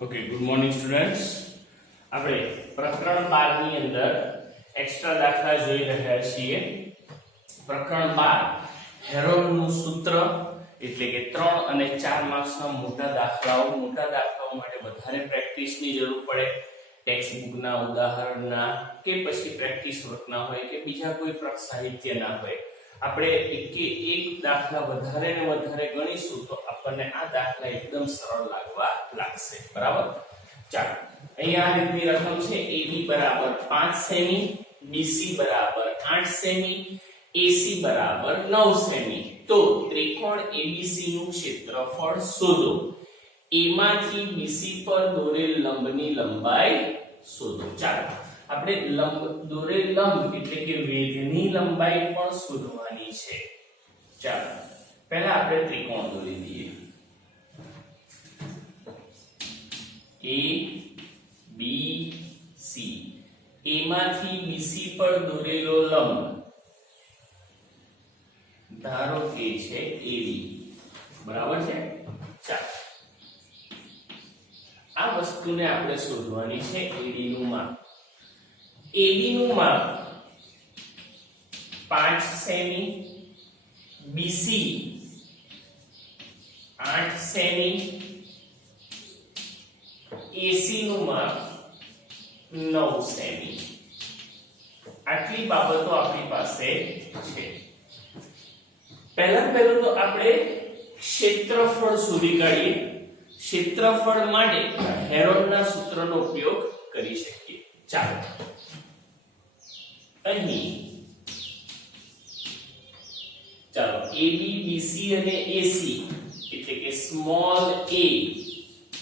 Okay, good morning students. આપણે પ્રકરણ 12 ની અંદર એક્સ્ટ્રા દાખલા જોઈ રહ્યા છીએ. પ્રકરણ 12 હેરોનનું સૂત્ર એટલે કે 3 અને 4 માર્ક્સના મોટા દાખલાઓ માટે વધારે પ્રેક્ટિસની જરૂર પડે. ટેક્સ્ટ બુકના ઉદાહરણના કે પછી પ્રેક્ટિસ વર્કના હોય કે બીજા કોઈ સાહિત્યના હોય, આપણે એક દાખલા વધારે ને વધારે ગણીશું તો આપણને આ દાખલા એકદમ સરળ લાગશે. બરાબર? ચાલો, અહીંયા આ રીતની રકમ છે. AB બરાબર 5 સેમી, BC બરાબર 8 સેમી, AC બરાબર 9 સેમી. તો ત્રિકોણ ABC નું ક્ષેત્રફળ શોધો. A માંથી BC પર દોરેલ લંબની લંબાઈ શોધો. ચાલો, આપણે દોરેલ લંબ એટલે કે વેધની લંબાઈ પણ શોધવાની છે. ચાલો, પહેલા આપણે ત્રિકોણ દોરી દઈએ. A B C. A માંથી BC પર દોરેલો લંબ ધારો કે છે AB. બરાબર છે? ચાલો, આ વસ્તુને આપણે શોધવાની છે. AD નું માપ. AD નું માપ 5 સેમી, BC 8 સેમી, AC નું માપ 9 સેમી. આટલી બાબતો આપણી પાસે છે. પહેલું તો આપણે ક્ષેત્રફળ શોધી કાઢીએ. ક્ષેત્રફળ માટે હેરોનના સૂત્રનો ઉપયોગ કરી શકીએ. ચાલો, અહીં AB, BC અને AC એટલે કે સ્મોલ a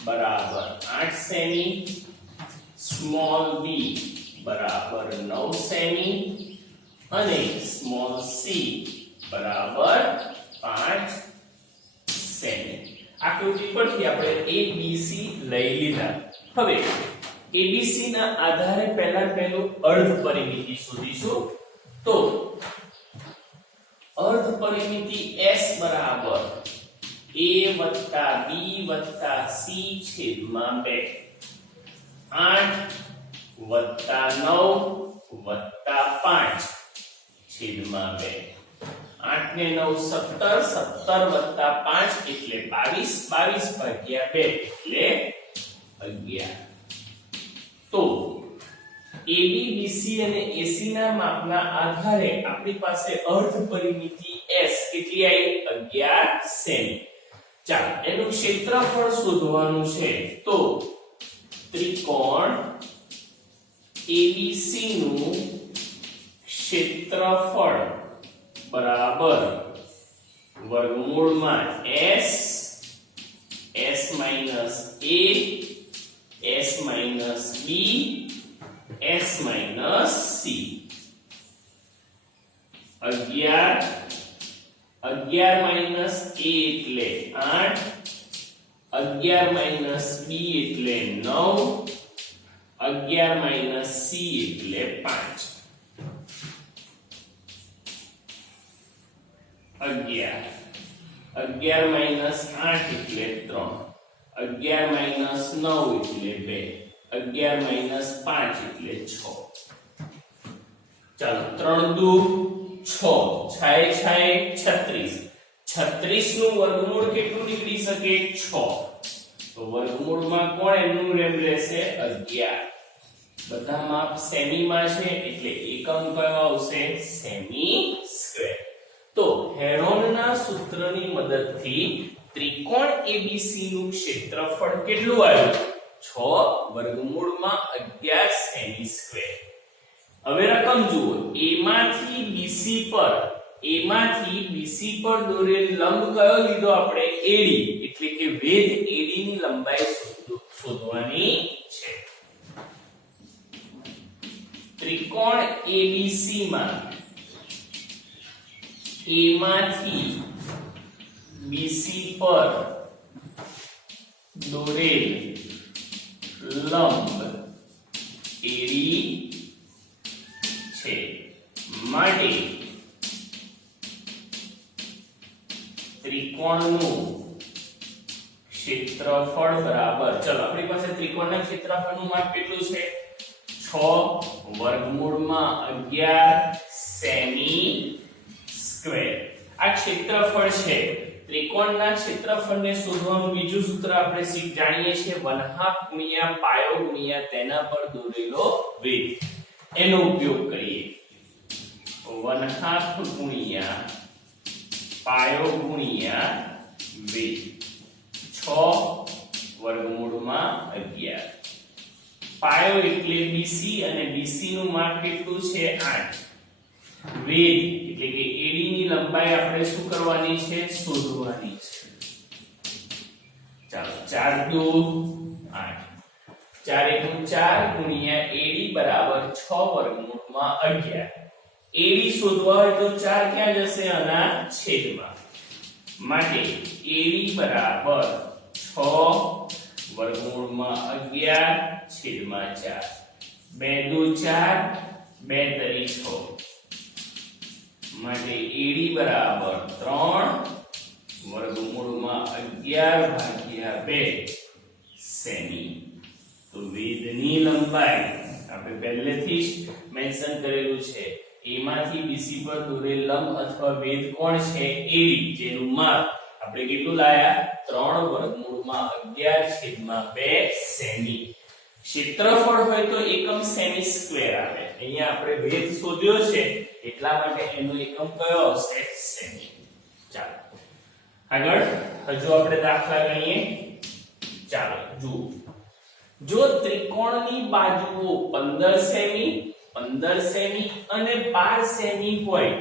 બરાબર 8 સેમી, સ્મોલ b બરાબર 9 સેમી અને સ્મોલ c બરાબર 5 સેમી. આકૃતિ પરથી આપણે ABC લઈ લીધા. હવે ABC ના આધારે પહેલું અર્ધ પરિમિતિ શોધીશું. તો અર્ધ પરિમિતિ S બરાબર A વત્તા B વત્તા C છેદમાં 2, 8 વત્તા 9 વત્તા 5 છેદમાં 2. 8 ને 9 17, 17 વત્તા 5 એટલે 22, 22 ભાગ્યા 2 એટલે 11. તો AB, BC અને AC ના માપના આધારે આપણી પાસે અર્ધ પરિમિતિ S કેટલી આવી? 11 સેમી. ચાલો, એનું ક્ષેત્રફળ શોધવાનું છે. તો ત્રિકોણ ABC નું ક્ષેત્રફળ બરાબર વર્ગમૂળમાં S, S minus A, S minus B, S minus C. 11 minus A એટલે 8, 11 minus B એટલે 9, 11 minus C એટલે 5. 11 minus 8 એટલે 3, 11 minus 9 એટલે 2, 11 minus 5 એટલે 6. ચાલો, 3 દુ 6, 6 36. 36 નું વર્ગમૂળ કેટલું નીકળી શકે? 6. તો વર્ગમૂળમાં કોણ એમનું રેમ લેશે? 11. બધા માપ સેમી માં છે એટલે એકમ કયો આવશે? Semi square. તો હેરોનના સૂત્રની મદદથી ત્રિકોણ ABC નું ક્ષેત્રફળ કેટલું આવ્યું? 6 વર્ગમૂળમાં 11 સેમી સ્ક્વેર. હવે રકમ જુઓ. A માંથી BC પર દોરેલ લંબ કયો લીધો આપણે? AD. એટલે કે વેધ AD ની લંબાઈ શોધવાની છે. ત્રિકોણ ABC માં A માંથી BC પર દોરેલ લંબ AD છે. માટે ત્રિકોણનું ક્ષેત્રફળ બરાબર, ચલો આપણી પાસે ત્રિકોણના ક્ષેત્રફળનું માપ કેટલું છે 6 વર્ગમૂળમાં 11 સેમી સ્ક્વેર. આ ક્ષેત્રફળ છે. ત્રિકોણના ક્ષેત્રફળને શોધવાનું બીજું સૂત્ર આપણે જાણીએ છીએ 1/2 ગુણ્યા પાયો ગુણ્યા તેના પર દોરેલો વેધ. એનો ઉપયોગ કરીએ. 1/2 ગુણ્યા પાયો ગુણ્યા વેધ 6 વર્ગમૂળમાં 11. પાયો એટલે BC અને BC નું માપ કેટલું છે 8. વેધ એટલે કે AD ની લંબાઈ આપણે શું કરવાની છે શોધવાની છે. ચાલો 4 દુ 8, 4 એકુ 4 ગુણ્યા AD બરાબર 6 વર્ગમૂળમાં 11. AD શોધવા હોય તો 4 ક્યાં જશે આના છેદમાં, માટે AD બરાબર 6 વર્ગમૂળમાં 11 છેદમાં 4. 2 દુ 4, 2 તરી 6, માટે AD બરાબર 3 વર્ગમૂળમાં 11 ભાગ્યા 2 સેમી. તો વેધની લંબાઈ આપણે પહેલેથી જ મેન્શન કરેલું છે. A માંથી BC પર દોરેલ લંબ અથવા વેધ કોણ છે AD, જેનું માપ આપણે કેટલું લાયા 3 વર્ગમૂળમાં 11 છેદમાં 2 સેમી. ક્ષેત્રફળ હોય તો એકમ સેમી સ્ક્વેર આવે. અહીંયા આપણે વેધ શોધ્યો છે એટલા માટે એનો એકમ કયો આવશે સેમી. ચાલો આગળ હજુ આપણે દાખલા ગણીએ. ચાલો જુઓ, જો ત્રિકોણની બાજુઓ 15 સેમી 15 સેમી અને 12 સેમી હોય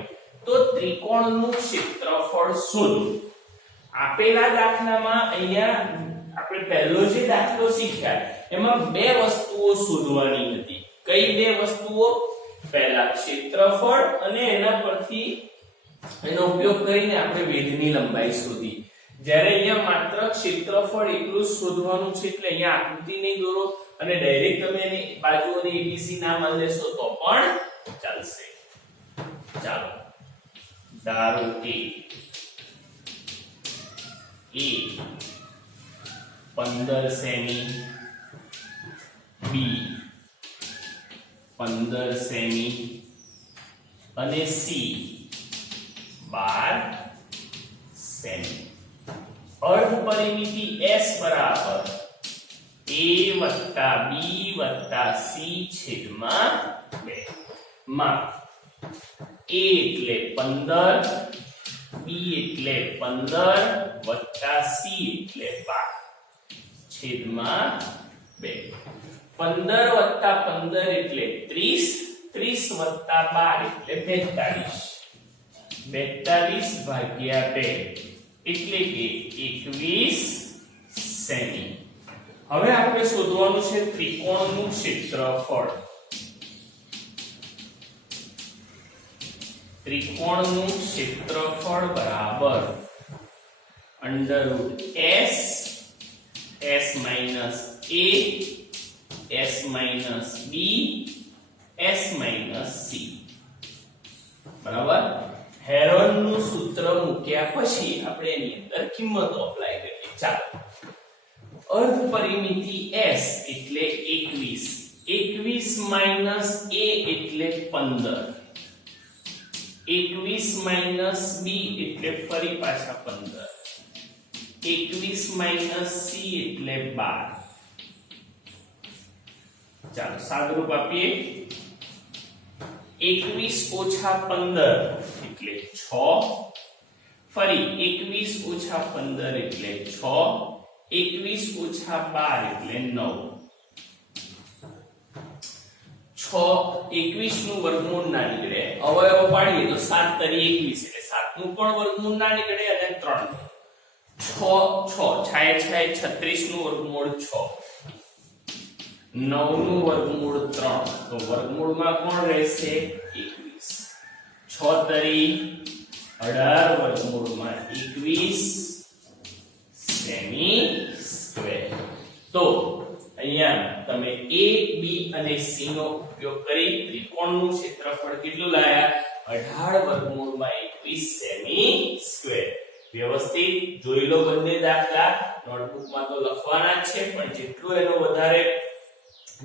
તો ત્રિકોણનું ક્ષેત્રફળ શોધો. આપેલા દાખલામાં અહીંયા આપણે પહેલો જે દાખલો શીખ્યા એમાં બે વસ્તુઓ શોધવાની હતી. કઈ બે વસ્તુઓ? પહેલા ક્ષેત્રફળ અને એના પરથી એનો ઉપયોગ કરીને આપણે વેધની લંબાઈ શોધી. જ્યારે અહીંયા માત્ર ક્ષેત્રફળ એકલું શોધવાનું છે એટલે અહીંયા આકૃતિ નહીં દોરો અને ડાયરેક્ટ તમે એની બાજુઓને ABC નામ લેશો તો પણ ચાલશે. ચાલો ધારો કે A 15 સેમી, B 15 સેમી અને C 12 સેમી. અર્ધ પરિમિતિ S બરાબર A + B + C છેદમાં 2. માં A એટલે 15, B એટલે 15 + C એટલે 12 છેદમાં 2. 15 + 15 એટલે 30, 30 + 12 એટલે 42. 42 ભાગ્યા 2 એટલે કે 21 સેમી. હવે આપણે શોધવાનું છે ત્રિકોણનું ક્ષેત્રફળ. ત્રિકોણનું ક્ષેત્રફળ બરાબર √S S - A S - B S - C બરાબર. હેરોનનું સૂત્ર મૂક્યા પછી આપણે એની અંદર કિંમતો અપ્લાય કરીએ. ચાલો અર્ધ પરિમિતિ S એટલે 21, 21 - A એટલે 15, 21 - B એટલે ફરી પાછા 15, 21 - C એટલે 12. ચાલો સાદુરૂપ આપીએ. 21 - 15 એટલે 6, ફરી 21 - 15 એટલે 6, 21 - 12 એટલે 9. 21 નું વર્ગમૂળ ના નીકળે, અવયવો પાડીએ તો 7 તરી 21 એટલે 7 નું પણ વર્ગમૂળ ના નીકળે અને 3 6 છાય 36 નું વર્ગમૂળ 6, 9 નું વર્ગમૂળ 3 તો વર્ગમૂળમાં કોણ રહેશે 21. 6 તરી 18 વર્ગમૂળમાં 21 સેમી સ્ક્વેર. તો અહીંયા તમે A, B અને C નો ઉપયોગ કરી ત્રિકોણનું ક્ષેત્રફળ કેટલું લાયા 18 વર્ગમૂળમાં 21 સેમી સ્ક્વેર. વ્યવસ્થિત જોઈ લો બંને દાખલા, નોટબુકમાં તો લખવાના જ છે, પણ જેટલું એનો વધારે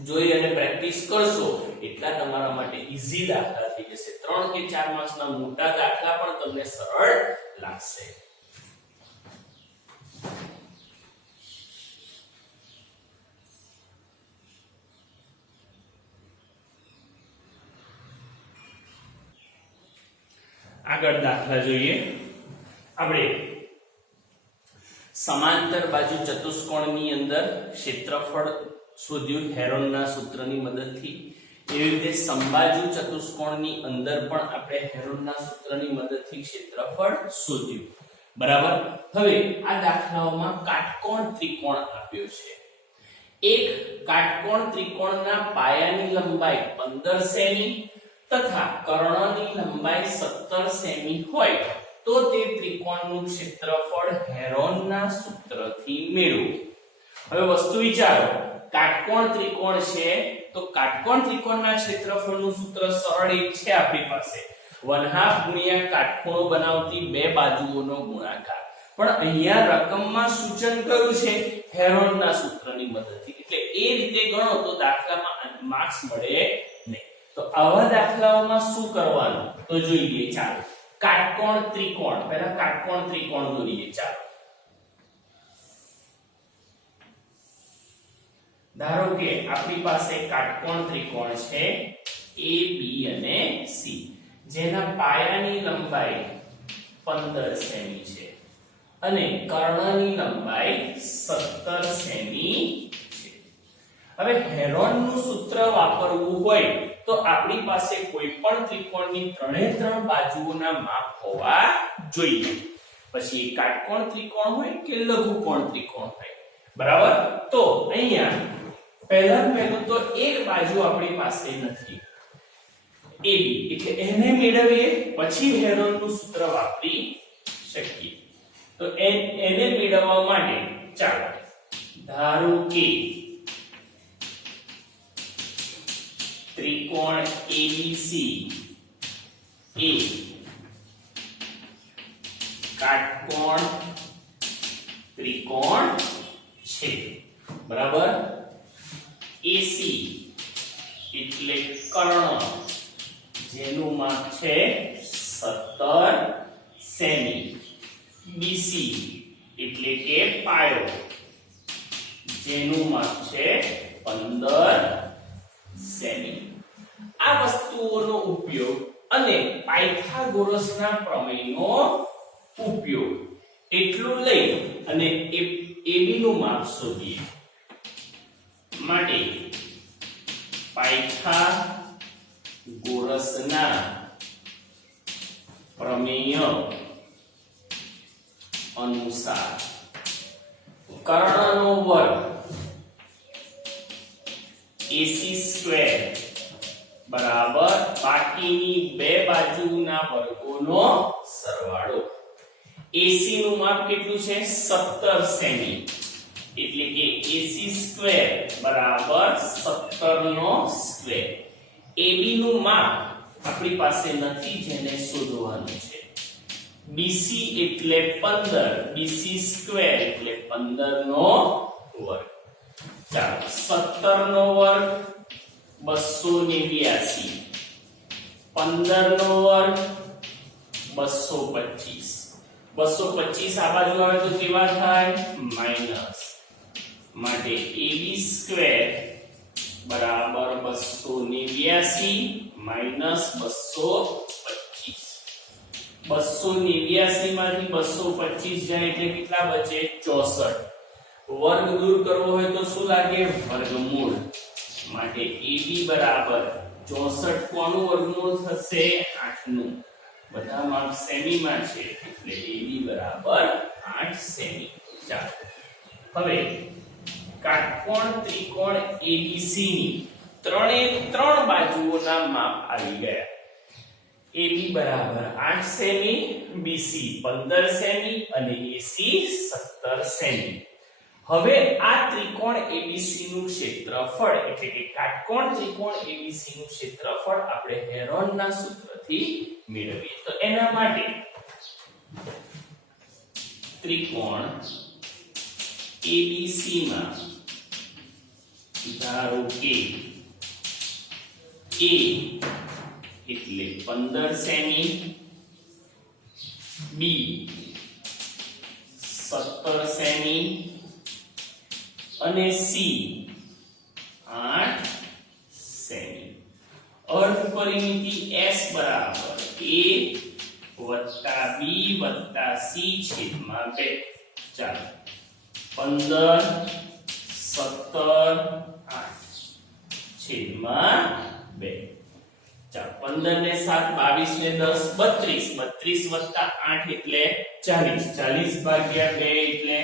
જોઈ અને પ્રેક્ટિસ કરશો એટલા તમારા માટે ઈઝી દાખલા થઈ જશે. 3 કે 4 માર્ક્સના મોટા દાખલા પણ તમને સરળ લાગશે. આગળ દાખલા જોઈએ. આપણે સમાંતર બાજુ ચતુષ્કોણની અંદર ક્ષેત્રફળ શોધ્યું હેરોનના સૂત્રની મદદથી. એવી રીતે સમબાજુ ચતુષ્કોણની અંદર પણ આપણે હેરોનના સૂત્રની મદદથી ક્ષેત્રફળ શોધ્યું. બરાબર. હવે આ દાખલાઓમાં કાટકોણ ત્રિકોણ આપ્યો છે. એક કાટકોણ ત્રિકોણના પાયાની લંબાઈ 15 સેમી તથા કર્ણની લંબાઈ 17 સેમી હોય તો તે ત્રિકોણનું ક્ષેત્રફળ હેરોનના સૂત્રથી મેળવો. હવે વસ્તુ વિચારો, કાટકોણ ત્રિકોણ છે તો કાટકોણ ત્રિકોણના ક્ષેત્રફળનું સૂત્ર સરળ એક છે આપણી પાસે, 1/2 ગુણ્યા કાટખૂણો બનાવતી બે બાજુઓનો ગુણાકાર. પણ અહીંયા રકમમાં સૂચન કર્યું છે હેરોનના સૂત્રની મદદથી, એટલે એ રીતે ગણો તો દાખલામાં માર્ક્સ મળે નહીં. તો આવા દાખલાઓમાં શું કરવાનું તો જોઈએ. ચાલો કાટકોણ ત્રિકોણ, પહેલા કાટકોણ ત્રિકોણ દોરીએ. ચાલો ધારો કે આપણી પાસે કાટકોણ ત્રિકોણ છે A B અને C, જેના પાયાની લંબાઈ 15 સેમી છે અને કર્ણની લંબાઈ 17 સેમી છે. હવે હેરોનનું સૂત્ર વાપરવું હોય તો આપણી પાસે કોઈ પણ ત્રિકોણની ત્રણે ત્રણ બાજુઓના માપ હોવા જોઈએ, પછી કાટકોણ ત્રિકોણ હોય કે લઘુકોણ ત્રિકોણ હોય. બરાબર. તો અહીંયા પહેલું તો એક બાજુ આપણી પાસે નથી AB, એટલે એને મેળવીએ પછી હેરોનનું સૂત્ર વાપરી શકીએ. તો એને મેળવવા માટે ચાલો ધારો કે ત્રિકોણ ABC એ કાટકોણ ત્રિકોણ છે. બરાબર. AC એટલે કર્ણ, જેનું માપ છે 17 સેમી. BC એટલે કે પાયો, જેનું માપ છે 15 સેમી. આ વસ્તુઓનો ઉપયોગ અને પાયથાગોરસના પ્રમેયનો ઉપયોગ એટલું લઈ અને AB નું માપ શોધીએ. માટે પાયથાગોરસના પ્રમેય અનુસાર કર્ણનો વર્ગ AC² બરાબર બાકીની બે બાજુના વર્ગોનો સરવાળો. AC નું માપ કેટલું છે 17 સેમી, એટલે કે AC² બરાબર 17 નો સ્ક્વેર. AB નું માપ આપણી પાસે નથી, જેને શોધવાનું છે. BC એટલે 15, BC² એટલે 15 નો વર્ગ. ચાલો 17 નો વર્ગ 289, 15 નો વર્ગ 225. 225 આ બાજુ આવે તો કેવા થાય? માઈનસ. માટે AB² બરાબર 289 માઈનસ 225. 289 માંથી 225 જાય એટલે કેટલા બચે? 64. વર્ગ દૂર કરવો હોય તો શું લાગે? વર્ગમૂળ. માટે AB બરાબર 64 કોનું વર્ગમૂળ થશે? 8 નું. બધા માપ સેમી માં છે એટલે AB બરાબર 8 સેમી. ચાલો હવે કાટકોણ ત્રિકોણ ABC ની ત્રણે ત્રણ બાજુઓના માપ આવી ગયા. AB બરાબર 8 સેમી, BC 15 સેમી અને AC 17 સેમી. હવે આ ત્રિકોણ ABC નું ક્ષેત્રફળ એટલે કે કાટકોણ ત્રિકોણ ABC નું ક્ષેત્રફળ આપણે હેરોનના સૂત્રથી મેળવીએ. તો એના માટે ત્રિકોણ ABC માં ધારો કે A એટલે 15 સેમી, B 17 સેમી અને C 8 સેમી. અર્ધ પરિમિતિ S બરાબર A વત્તા B વત્તા C છેદમાં 2. ચાલો 15 17 8 છેદમાં 2. ચાલો 15 ને 7 22 ને 10 32 32 વત્તા 8 એટલે 40 40 ભાગ્યા 2 એટલે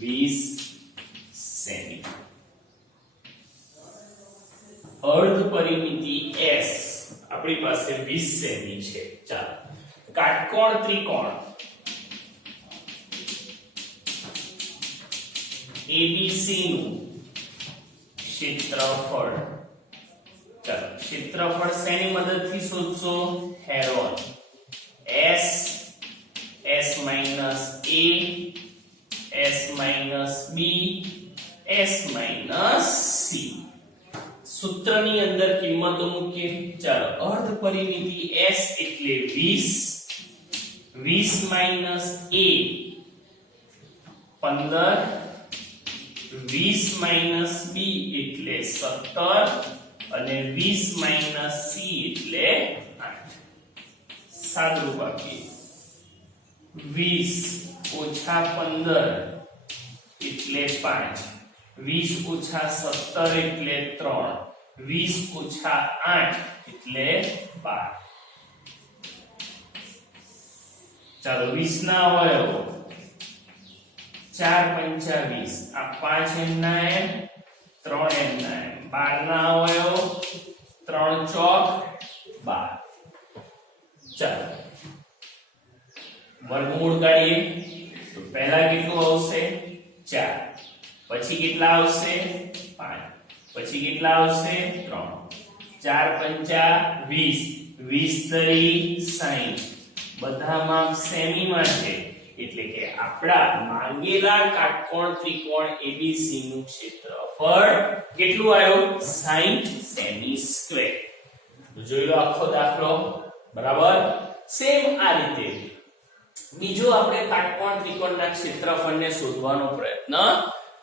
20 સેમી. અર્ધ પરિમિતિ S આપણી પાસે 20 સેમી છે. ચાલો કાટકોણ ત્રિકોણ ABC નું ક્ષેત્રફળ. ચાલો ક્ષેત્રફળ શેની મદદથી શોધશો? Heron. S S minus A S minus B S minus C. સૂત્રની અંદર કિંમતો મૂકીએ. ચાલો અર્ધ પરિમિતિ S એટલે 20 20 minus A 15 20 minus B એટલે 17 અને 20 minus C એટલે 8. સાદુરૂપ આપીએ 20 ઓછા 15 એટલે 5 20 ઓછા 17 એટલે 3 20 ઓછા 8 એટલે 12. ચાલો 20 ના અવયવો 4 પંચા 20 આ 5 એમ ના એમ 3 એમ ના એમ 12 ના અવયવો 3 ચોક 12. ચાલો વર્ગમૂળ કાઢીએ તો પહેલા કેટલું આવશે 4 પછી કેટલા આવશે 5 પછી કેટલા આવશે 3 4 પંચા 20 20 તરી 60 બધા માપ સેમી માં છે એટલે કે આપણા માંગેલા કાટકોણ ત્રિકોણ ABC નું ક્ષેત્રફળ કેટલું આવ્યું 60 સેમી સ્ક્વેર. તો જોઈ લો આખો દાખલો. બરાબર. સેમ આ રીતે બીજો આપણે કાટકોણ ત્રિકોણના ક્ષેત્રફળને શોધવાનો પ્રયત્ન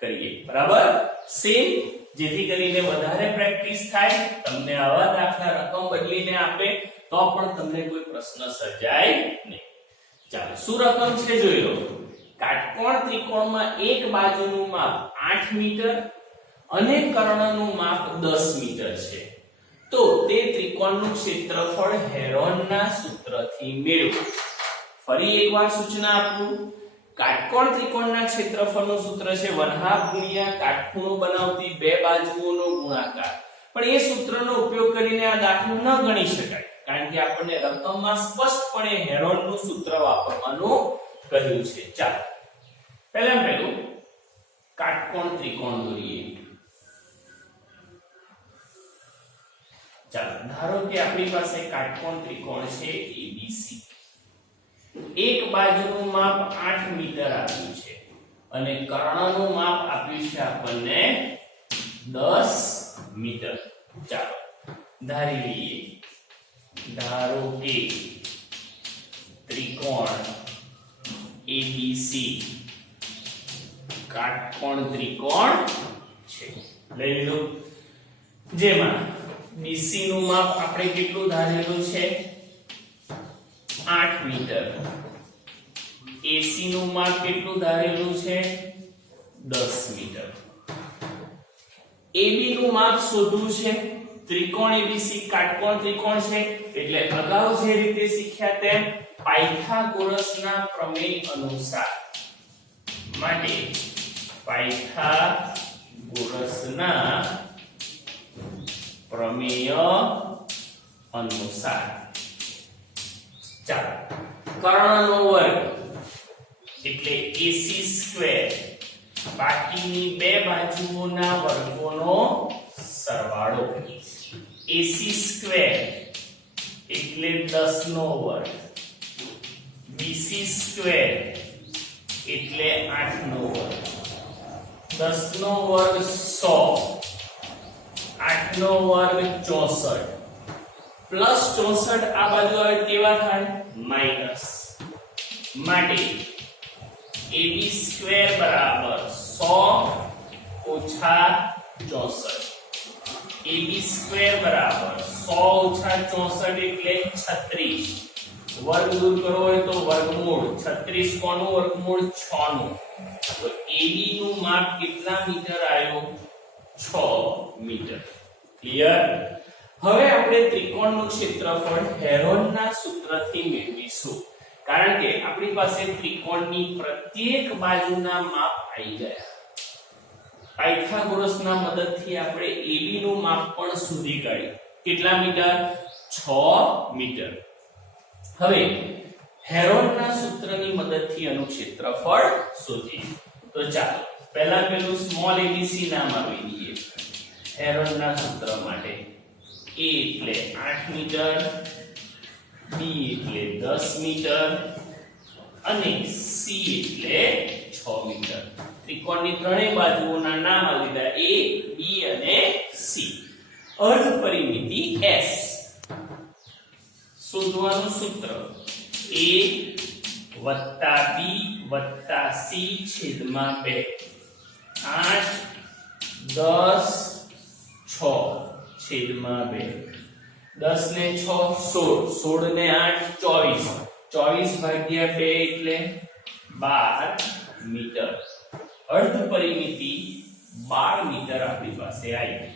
કરીએ. બરાબર. સેમ જેથી કરીને વધારે પ્રેક્ટિસ થાય, તમને આવા દાખલા રકમ બદલીને આપે તો પણ તમને કોઈ પ્રશ્ન સર્જાય નહીં. ચાલો શું રકમ છે જોઈ લો. કાટકોણ ત્રિકોણમાં એક બાજુનું માપ 8 મીટર અને કર્ણનું માપ 10 મીટર છે. તો તે ત્રિકોણનું ક્ષેત્રફળ હેરોનના સૂત્રથી મેળવો. ફરી એકવાર સૂચના આપું. કાટકોણ ત્રિકોણના ક્ષેત્રફળનું સૂત્ર છે 1/2 ગુણ્યા કાટખૂણો બનાવતી બે બાજુઓનો ગુણાકાર. પણ એ સૂત્રનો ઉપયોગ કરીને આ દાખલો ન ગણી શકાય, કારણ કે આપણને રકમમાં સ્પષ્ટપણે હેરોનનું સૂત્ર વાપરવાનું કહ્યું છે. ચાલો પહેલું કાટકોણ ત્રિકોણ દોરીએ. ચાલો ધારો કે આપણી પાસે કાટકોણ ત્રિકોણ છે ABC. એક બાજુનું માપ 8 મીટર આપ્યું છે અને કર્ણનું માપ આપ્યું છે આપણને 10 મીટર. ચાલો ધારી લઈએ. ધારો કે ત્રિકોણ ABC કાટકોણ ત્રિકોણ છે. લઈ લીધું. જેમાં BC નું માપ આપણે કેટલું ધારેલું છે 8 મીટર. AC નું માપ કેટલું ધારેલું છે 10 મીટર. AB નું માપ શોધવું છે. ત્રિકોણ ABC કાટકોણ ત્રિકોણ છે એટલે અગાઉ જે રીતે શીખ્યા તેમ પાયથાગોરસના પ્રમેય અનુસાર માટે પાયથાગોરસના પ્રમેય અનુસાર ચાલો કર્ણનો વર્ગ એટલે AC² બાકીની બે બાજુઓના વર્ગોનો સરવાળો. AC² એટલે 10 નો વર્ગ, BC² એટલે 8 નો વર્ગ, 10 નો વર્ગ 100, 8 નો વર્ગ 64 પ્લસ 64 આ બાજુ આવે કેવા થાય માઈનસ, માટે ab સ્ક્વેર બરાબર 100 ઓછા 64, ab સ્ક્વેર બરાબર 100 ઓછા 64 એટલે 36, વર્ગ દૂર કરવો હોય તો વર્ગમૂળ 36 કોનું વર્ગમૂળ 6 નું, તો AB નું માપ કેટલા મીટર આવ્યું 6 મીટર. ક્લિયર? હવે આપણે ત્રિકોણનું ક્ષેત્રફળ હેરોનના સૂત્રથી મેળવીશું, કારણ કે આપણી પાસે ત્રિકોણની પ્રત્યેક બાજુના માપ આવી ગયા. પાયથાગોરસના મદદથી આપણે AB નું માપ પણ શોધી કાઢ્યું. કેટલા મીટર 6 મીટર. હવે હેરોનના સૂત્રની મદદથી આનું ક્ષેત્રફળ શોધીએ. તો ચાલો પહેલા પેલું સ્મોલ abc નામ આપી દઈએ હેરોનના સૂત્ર માટે. a એટલે 8 મીટર, b એટલે 10 મીટર અને c એટલે 6 મીટર. ત્રિકોણની ત્રણેય બાજુઓના નામ આપી દીધા a, b અને c. અર્ધ પરિમિતિ s શોધવાનું સૂત્ર a વત્તા b વત્તા c છેદમાં 2, 8 10 6 છેદમાં 2, 10 ને 6 16, 16 ને 8 24, 24 ભાગ્યા 2 એટલે 12 મીટર. અર્ધ પરિમિતિ 12 મીટર આપણી પાસે આવી.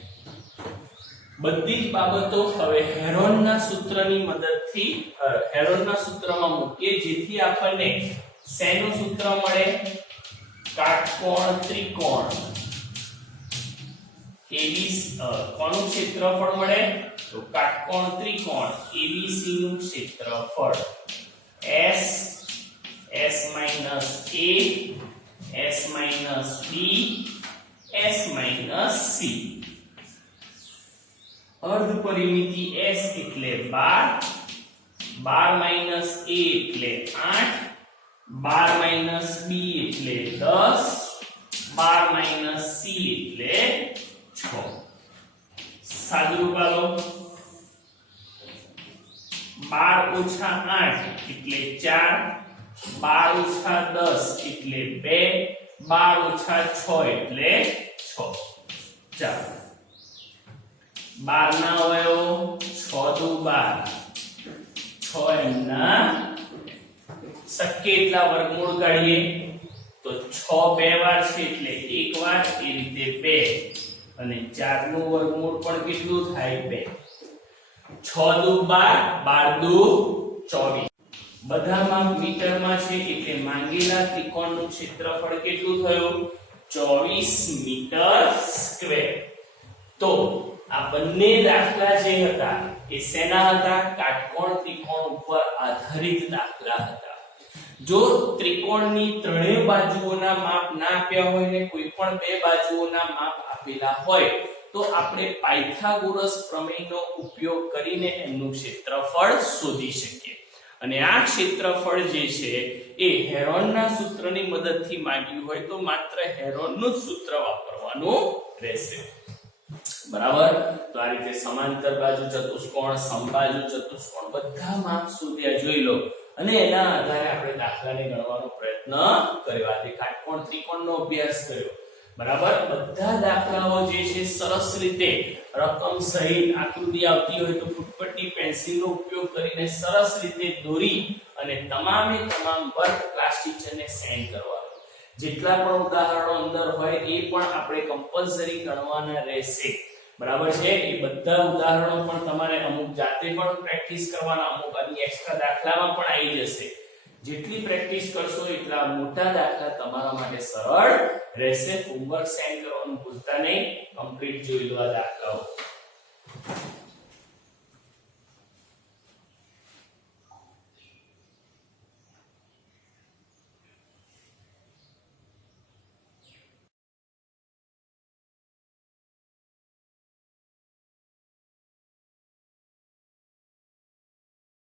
બધી જ બાબતો હવે હેરોનના સૂત્રની મદદથી હેરોનના સૂત્રમાં મૂકીએ, જેથી આપણને શેનું સૂત્ર મળે કાટકોણ ત્રિકોણ કોનું ક્ષેત્રફળ મળે તો કાટકોણ ત્રિકોણ ABC નું ક્ષેત્રફળ S S minus A S minus B S minus C. અર્ધ પરિમિતિ S એટલે 12, 12 minus A એટલે 8, 12 minus B એટલે 10, 12 minus C એટલે 6. સાદુરૂપ આલો 12 ઓછા 8 એટલે 4, 12 ઓછા 10 એટલે 2, 12 ઓછા 6 એટલે 6. ચાલો 12 ના અવયવો 6 દુ 12, 6 એમના શક્ય એટલા વર્ગમૂળ કાઢીએ તો 6 બે વાર છે એટલે એક વાર, એ રીતે 2 અને 4 નું વર્ગમૂળ પણ કેટલું થાય 2. 6 દુ 12, 12 દુ 24. બધામાં મીટરમાં છે એટલે માંગેલા ત્રિકોણનું ક્ષેત્રફળ કેટલું થયું 24 મીટર સ્ક્વેર. તો આ બંને દાખલા જે હતા એ શેના હતા કાટકોણ ત્રિકોણ ઉપર આધારિત દાખલા હતા. જો ત્રિકોણની ત્રણેય બાજુઓના માપ ના આપ્યા હોય ને કોઈ પણ બે બાજુઓના માપ આપેલા હોય તો આપણે પાયથાગોરસ પ્રમેયનો ઉપયોગ કરીને એમનું ક્ષેત્રફળ શોધી શકીએ. અને આ ક્ષેત્રફળ જે છે એ હેરોનના સૂત્રની મદદથી માંગ્યું હોય તો માત્ર હેરોનનું જ સૂત્ર વાપરવાનું રહેશે. બરાબર? તો આ રીતે સમાંતર બાજુ ચતુષ્કોણ, સમબાજુ ચતુષ્કોણ બધા માપ શોધ્યા જોઈ લો અને એના આધારે આપણે દાખલાને ગણવાનો પ્રયત્ન કર્યો. આજે કાટકોણ ત્રિકોણનો અભ્યાસ કર્યો. બરાબર? બધા દાખલાઓ જે છે સરસ રીતે રકમ સહિત આકૃતિ આવતી હોય તો ફૂટપટ્ટી પેન્સિલનો ઉપયોગ કરીને સરસ રીતે દોરી અને તમામે તમામ વર્ક ક્લાસ ટીચરને સેન્ડ કરવાનો. જેટલા પણ ઉદાહરણો અંદર હોય એ પણ આપણે કમ્પલસરી ગણવાના રહેશે. બરાબર છે? એ બધા ઉદાહરણો પણ તમારે અમુક જાતે પણ પ્રેક્ટિસ કરવાના, અમુક આની એક્સ્ટ્રા દાખલામાં પણ આવી જશે. જેટલી પ્રેક્ટિસ કરશો એટલા મોટા દાખલા તમારા માટે સરળ રહેશે. હોમવર્ક સેન્ડ કરવાનું ભૂલતા નહીં. કમ્પ્લીટ જોઈ લો આ દાખલાઓ.